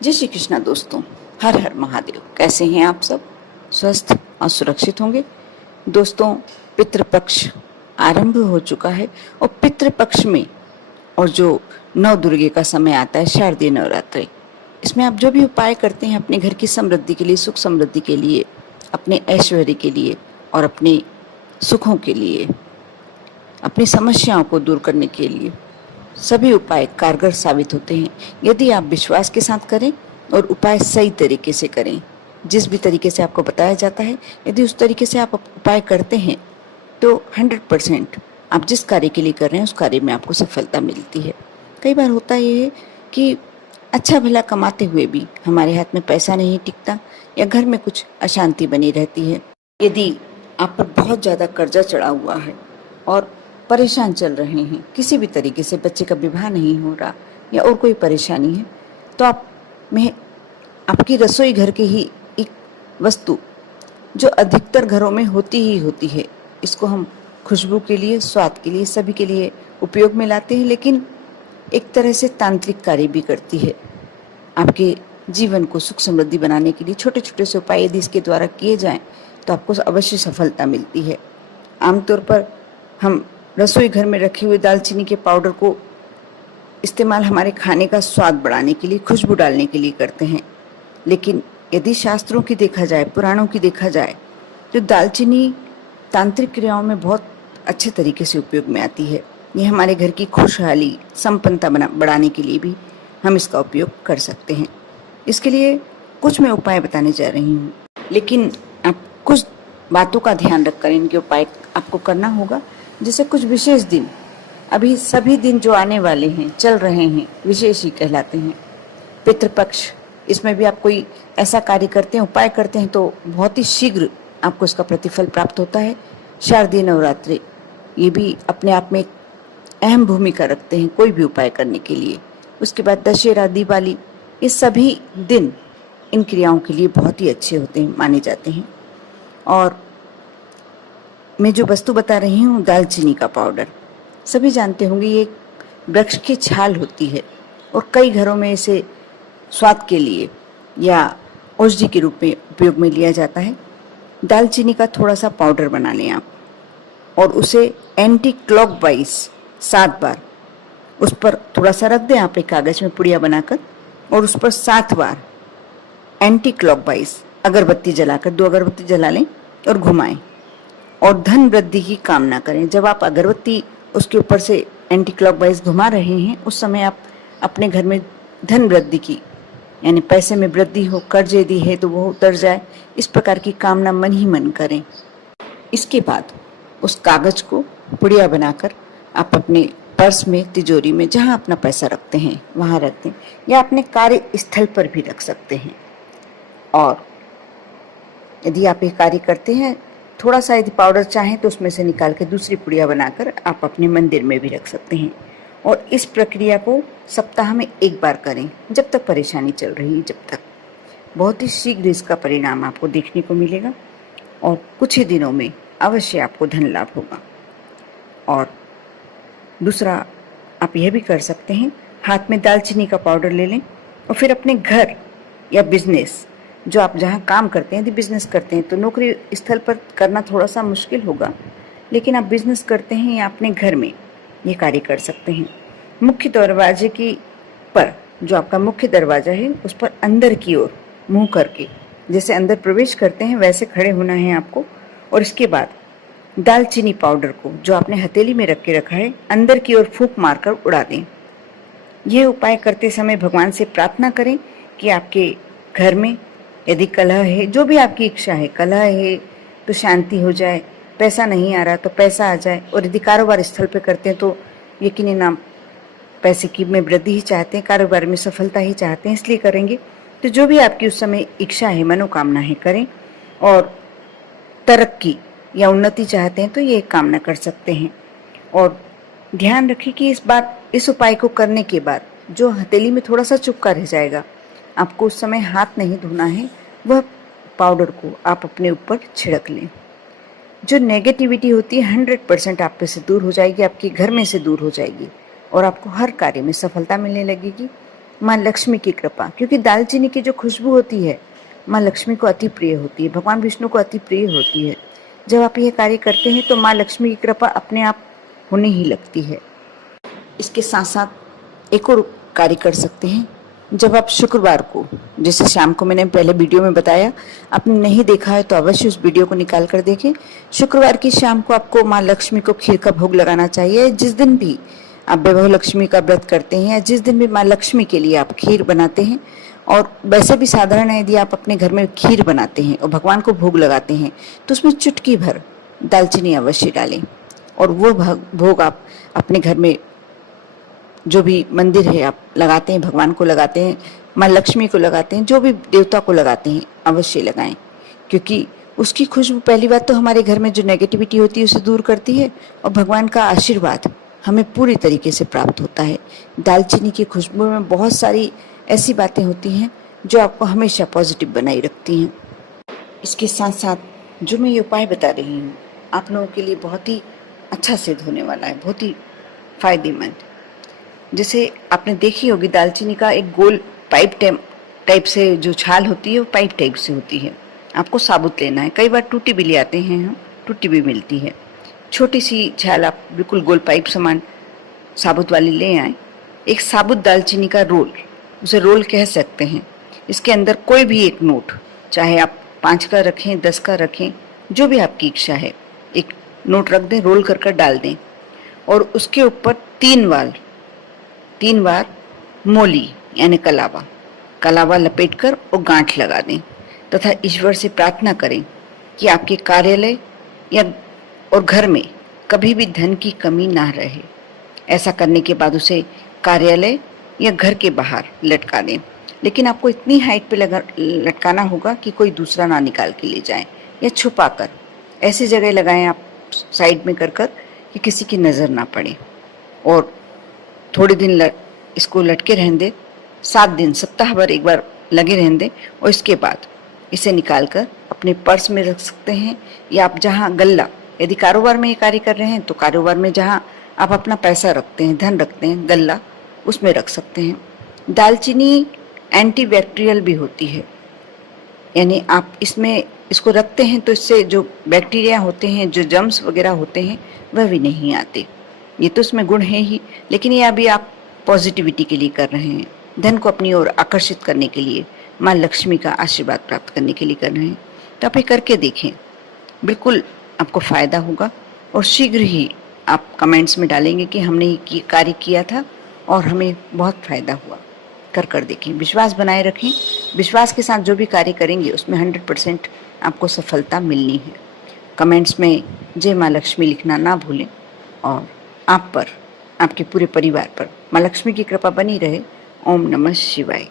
जय श्री कृष्णा दोस्तों, हर हर महादेव। कैसे हैं आप सब? स्वस्थ और सुरक्षित होंगे। दोस्तों, पितृपक्ष आरंभ हो चुका है और पितृपक्ष में और जो नव दुर्गे का समय आता है, शारदीय नवरात्रि, इसमें आप जो भी उपाय करते हैं अपने घर की समृद्धि के लिए, सुख समृद्धि के लिए, अपने ऐश्वर्य के लिए और अपने सुखों के लिए, अपनी समस्याओं को दूर करने के लिए, सभी उपाय कारगर साबित होते हैं यदि आप विश्वास के साथ करें और उपाय सही तरीके से करें। जिस भी तरीके से आपको बताया जाता है, यदि उस तरीके से आप उपाय करते हैं तो 100% आप जिस कार्य के लिए कर रहे हैं उस कार्य में आपको सफलता मिलती है। कई बार होता ये है कि अच्छा भला कमाते हुए भी हमारे हाथ में पैसा नहीं टिकता या घर में कुछ अशांति बनी रहती है। यदि आप पर बहुत ज़्यादा कर्जा चढ़ा हुआ है और परेशान चल रहे हैं, किसी भी तरीके से बच्चे का विवाह नहीं हो रहा या और कोई परेशानी है, तो आप में आपकी रसोई घर की ही एक वस्तु जो अधिकतर घरों में होती ही होती है, इसको हम खुशबू के लिए, स्वाद के लिए, सभी के लिए उपयोग में लाते हैं, लेकिन एक तरह से तांत्रिक कार्य भी करती है। आपके जीवन को सुख समृद्धि बनाने के लिए छोटे छोटे से उपाय यदि इसके द्वारा किए जाएं तो आपको अवश्य सफलता मिलती है। आमतौर पर हम रसोई घर में रखे हुए दालचीनी के पाउडर को इस्तेमाल हमारे खाने का स्वाद बढ़ाने के लिए, खुशबू डालने के लिए करते हैं, लेकिन यदि शास्त्रों की देखा जाए, पुराणों की देखा जाए, तो दालचीनी तांत्रिक क्रियाओं में बहुत अच्छे तरीके से उपयोग में आती है। ये हमारे घर की खुशहाली, संपन्नता बढ़ाने के लिए भी हम इसका उपयोग कर सकते हैं। इसके लिए कुछ मैं उपाय बताने जा रही हूँ, लेकिन आप कुछ बातों का ध्यान रखकर इनके उपाय आपको करना होगा। जैसे कुछ विशेष दिन, अभी सभी दिन जो आने वाले हैं, चल रहे हैं, विशेष ही कहलाते हैं। पितृपक्ष, इसमें भी आप कोई ऐसा कार्य करते हैं, उपाय करते हैं तो बहुत ही शीघ्र आपको इसका प्रतिफल प्राप्त होता है। शारदीय नवरात्रि, ये भी अपने आप में एक अहम भूमिका रखते हैं कोई भी उपाय करने के लिए। उसके बाद दशहरा, दिवाली, ये सभी दिन इन क्रियाओं के लिए बहुत ही अच्छे होते हैं, माने जाते हैं। और मैं जो वस्तु बता रही हूँ, दालचीनी का पाउडर, सभी जानते होंगे ये एक वृक्ष की छाल होती है और कई घरों में इसे स्वाद के लिए या औषधि के रूप में उपयोग में लिया जाता है। दालचीनी का थोड़ा सा पाउडर बना लें आप और उसे एंटी क्लॉकवाइज 7 बार उस पर थोड़ा सा रख दें आप एक कागज में पुड़िया बनाकर, और उस पर 7 बार एंटी क्लॉकवाइज अगरबत्ती जलाकर 2 अगरबत्ती जला लें और घुमाएं और धन वृद्धि की कामना करें। जब आप अगरबत्ती उसके ऊपर से एंटी क्लॉकवाइज घुमा रहे हैं, उस समय आप अपने घर में धन वृद्धि की, यानी पैसे में वृद्धि हो, कर्ज यदि है तो वो उतर जाए, इस प्रकार की कामना मन ही मन करें। इसके बाद उस कागज को पुड़िया बनाकर आप अपने पर्स में, तिजोरी में, जहाँ अपना पैसा रखते हैं वहाँ रख दें, या अपने कार्य स्थल पर भी रख सकते हैं। और यदि आप ये कार्य करते हैं, थोड़ा सा यदि पाउडर चाहें तो उसमें से निकाल के दूसरी पुड़िया बनाकर आप अपने मंदिर में भी रख सकते हैं। और इस प्रक्रिया को सप्ताह में 1 बार करें, जब तक परेशानी चल रही है, जब तक। बहुत ही शीघ्र इसका परिणाम आपको देखने को मिलेगा और कुछ ही दिनों में अवश्य आपको धन लाभ होगा। और दूसरा आप यह भी कर सकते हैं, हाथ में दालचीनी का पाउडर ले लें और फिर अपने घर या बिजनेस, जो आप जहाँ काम करते हैं, यदि बिजनेस करते हैं तो नौकरी स्थल पर करना थोड़ा सा मुश्किल होगा, लेकिन आप बिजनेस करते हैं या अपने घर में ये कार्य कर सकते हैं। मुख्य दरवाजे की पर, जो आपका मुख्य दरवाजा है, उस पर अंदर की ओर मुंह करके, जैसे अंदर प्रवेश करते हैं वैसे खड़े होना है आपको। और इसके बाद दालचीनी पाउडर को, जो आपने हथेली में रख के रखा है, अंदर की ओर फूंक मारकर उड़ा दें। यह उपाय करते समय भगवान से प्रार्थना करें कि आपके घर में यदि कलह है, जो भी आपकी इच्छा है, कलह है तो शांति हो जाए, पैसा नहीं आ रहा तो पैसा आ जाए, और यदि कारोबार स्थल पे करते हैं तो यकीनन आप पैसे की में वृद्धि ही चाहते हैं, कारोबार में सफलता ही चाहते हैं, इसलिए करेंगे। तो जो भी आपकी उस समय इच्छा है, मनोकामना है, करें। और तरक्की या उन्नति चाहते हैं तो ये कामना कर सकते हैं। और ध्यान रखें कि इस उपाय को करने के बाद जो हथेली में थोड़ा सा चुपका रह जाएगा, आपको उस समय हाथ नहीं धोना है, वह पाउडर को आप अपने ऊपर छिड़क लें। जो नेगेटिविटी होती है 100% आप पे से दूर हो जाएगी, आपके घर में से दूर हो जाएगी और आपको हर कार्य में सफलता मिलने लगेगी। माँ लक्ष्मी की कृपा, क्योंकि दालचीनी की जो खुशबू होती है माँ लक्ष्मी को अति प्रिय होती है, भगवान विष्णु को अति प्रिय होती है। जब आप यह कार्य करते हैं तो माँ लक्ष्मी की कृपा अपने आप होने ही लगती है। इसके साथ साथ एक और कार्य कर सकते हैं। जब आप शुक्रवार को, जैसे शाम को मैंने पहले वीडियो में बताया, आपने नहीं देखा है तो अवश्य उस वीडियो को निकाल कर देखें। शुक्रवार की शाम को आपको माँ लक्ष्मी को खीर का भोग लगाना चाहिए। जिस दिन भी आप वैभव लक्ष्मी का व्रत करते हैं या जिस दिन भी माँ लक्ष्मी के लिए आप खीर बनाते हैं, और वैसे भी साधारण है, यदि आप अपने घर में खीर बनाते हैं और भगवान को भोग लगाते हैं तो उसमें चुटकी भर दालचीनी अवश्य डालें, और वो भोग आप अपने घर में जो भी मंदिर है आप लगाते हैं, भगवान को लगाते हैं, माँ लक्ष्मी को लगाते हैं, जो भी देवता को लगाते हैं अवश्य लगाएं, क्योंकि उसकी खुशबू पहली बात तो हमारे घर में जो नेगेटिविटी होती है उसे दूर करती है, और भगवान का आशीर्वाद हमें पूरी तरीके से प्राप्त होता है। दालचीनी की खुशबू में बहुत सारी ऐसी बातें होती हैं जो आपको हमेशा पॉजिटिव बनाए रखती हैं। इसके साथ साथ जो मैं ये उपाय बता रही हूँ आप लोगों के लिए बहुत ही अच्छा सिद्ध होने वाला है, बहुत ही फायदेमंद। जैसे आपने देखी होगी दालचीनी का एक गोल पाइप टाइप से जो छाल होती है वो पाइप टाइप से होती है। आपको साबुत लेना है, कई बार टूटी भी ले आते हैं हम, टूटी भी मिलती है। छोटी सी छाल आप बिल्कुल गोल पाइप समान साबुत वाली ले आए। एक साबुत दालचीनी का रोल, उसे रोल कह सकते हैं। इसके अंदर कोई भी एक नोट, चाहे आप 5 का रखें, 10 का रखें, जो भी आपकी इच्छा है, एक नोट रख दें, रोल कर डाल दें, और उसके ऊपर 3 बार मोली यानी कलावा लपेटकर और गांठ लगा दें, तथा ईश्वर से प्रार्थना करें कि आपके कार्यालय या और घर में कभी भी धन की कमी ना रहे। ऐसा करने के बाद उसे कार्यालय या घर के बाहर लटका दें, लेकिन आपको इतनी हाइट पे लटकाना होगा कि कोई दूसरा ना निकाल के ले जाए, या छुपा कर ऐसी जगह लगाएं आप साइड में कर कि किसी की नज़र ना पड़े। और थोड़े दिन इसको लटके रहने दें, 7 दिन सप्ताह भर एक बार लगे रहने दें, और इसके बाद इसे निकाल कर अपने पर्स में रख सकते हैं, या आप जहाँ गल्ला, यदि कारोबार में ये कार्य कर रहे हैं तो कारोबार में जहाँ आप अपना पैसा रखते हैं, धन रखते हैं, गल्ला, उसमें रख सकते हैं। दालचीनी एंटीबैक्टीरियल भी होती है, यानी आप इसको रखते हैं तो इससे जो बैक्टीरिया होते हैं, जो जर्म्स वगैरह होते हैं, वह भी नहीं आते। ये तो इसमें गुण है ही, लेकिन ये अभी आप पॉजिटिविटी के लिए कर रहे हैं, धन को अपनी ओर आकर्षित करने के लिए, माँ लक्ष्मी का आशीर्वाद प्राप्त करने के लिए कर रहे हैं। तो आप ये करके देखें, बिल्कुल आपको फ़ायदा होगा, और शीघ्र ही आप कमेंट्स में डालेंगे कि हमने ये कार्य किया था और हमें बहुत फ़ायदा हुआ। कर देखें, विश्वास बनाए रखें। विश्वास के साथ जो भी कार्य करेंगे उसमें 100% आपको सफलता मिलनी है। कमेंट्स में जय माँ लक्ष्मी लिखना ना भूलें, और आप पर, आपके पूरे परिवार पर माँ लक्ष्मी की कृपा बनी रहे। ओम नमः शिवाय।